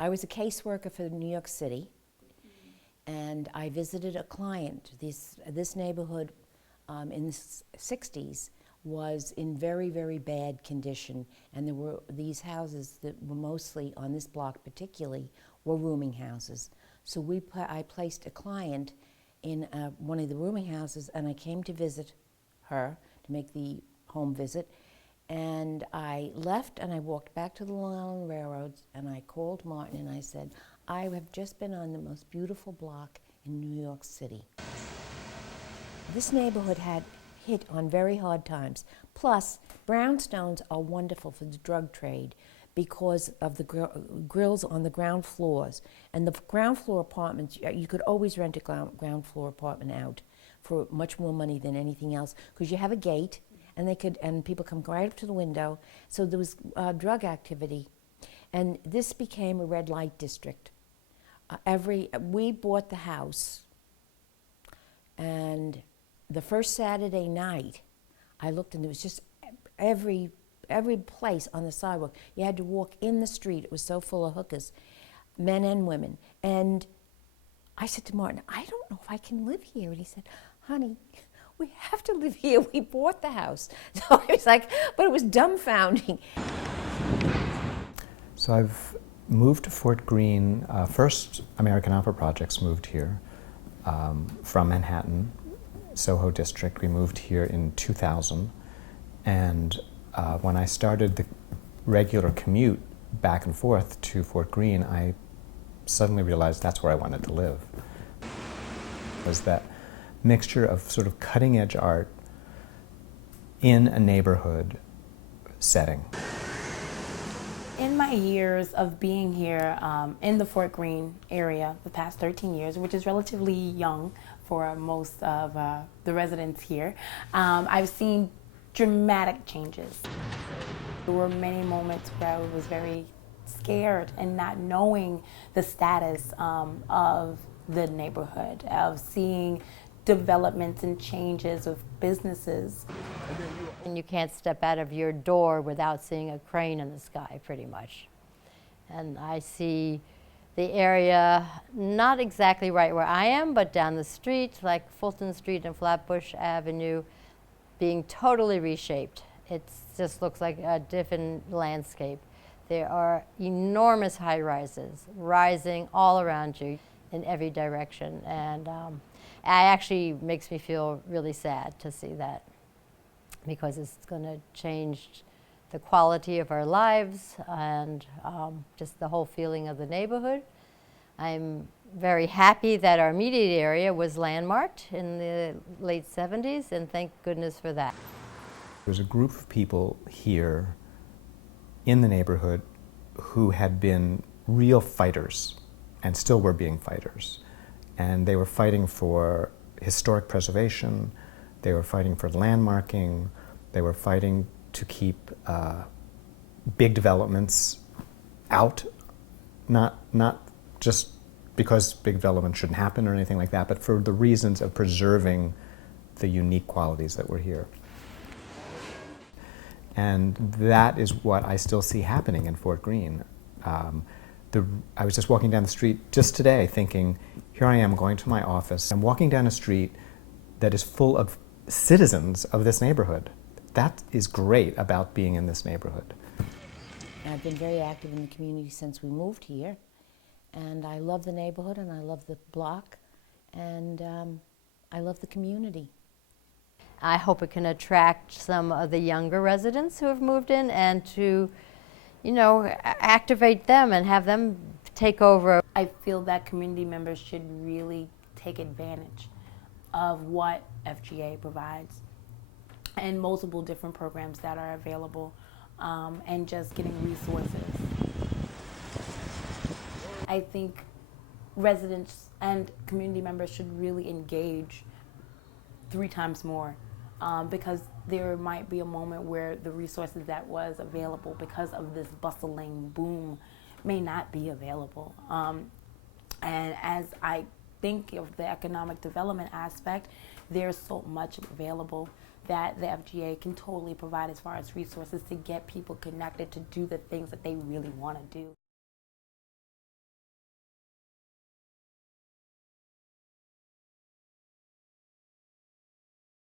I was a caseworker for New York City, and I visited a client. This neighborhood in the 60s was in very, very bad condition, and there were these houses that were mostly, on this block particularly, were rooming houses. So I placed a client in one of the rooming houses, and I came to visit her, to make the home visit, and I left and I walked back to the Long Island Railroad, and I called Martin and I said, I have just been on the most beautiful block in New York City. This neighborhood had hit on very hard times. Plus, brownstones are wonderful for the drug trade because of the grills on the ground floors. And the ground floor apartments, you could always rent a ground floor apartment out for much more money than anything else, because you have a gate, and people come right up to the window. So there was drug activity, and this became a red light district. We bought the house, and the first Saturday night, I looked, and there was just every place on the sidewalk. You had to walk in the street. It was so full of hookers, men and women. And I said to Martin, I don't know if I can live here. And he said, honey, we have to live here. We bought the house. So I was like, but it was dumbfounding. So I've moved to Fort Greene. First American Opera Projects moved here from Manhattan, Soho district. We moved here in 2000. And when I started the regular commute back and forth to Fort Greene, I suddenly realized that's where I wanted to live. It was that mixture of sort of cutting-edge art in a neighborhood setting. In my years of being here in the Fort Greene area, the past 13 years, which is relatively young for most of the residents here, I've seen dramatic changes. There were many moments where I was very scared and not knowing the status of the neighborhood, of seeing developments and changes of businesses. And you can't step out of your door without seeing a crane in the sky, pretty much. And I see the area, not exactly right where I am, but down the street, like Fulton Street and Flatbush Avenue, being totally reshaped. It just looks like a different landscape. There are enormous high-rises rising all around you in every direction, and it actually makes me feel really sad to see that, because it's going to change the quality of our lives and just the whole feeling of the neighborhood. I'm very happy that our immediate area was landmarked in the late 70s, and thank goodness for that. There's a group of people here in the neighborhood who had been real fighters and still were being fighters. And they were fighting for historic preservation, they were fighting for landmarking, they were fighting to keep big developments out, not just because big development shouldn't happen or anything like that, but for the reasons of preserving the unique qualities that were here. And that is what I still see happening in Fort Greene. I was just walking down the street just today thinking, here I am going to my office. I'm walking down a street that is full of citizens of this neighborhood. That is great about being in this neighborhood. I've been very active in the community since we moved here, and I love the neighborhood, and I love the block, and I love the community. I hope it can attract some of the younger residents who have moved in, and to, activate them and have them take over. I feel that community members should really take advantage of what FGA provides and multiple different programs that are available, and just getting resources. I think residents and community members should really engage 3 times more, because there might be a moment where the resources that was available because of this bustling boom may not be available. And as I think of the economic development aspect, there's so much available that the FGA can totally provide as far as resources to get people connected to do the things that they really want to do.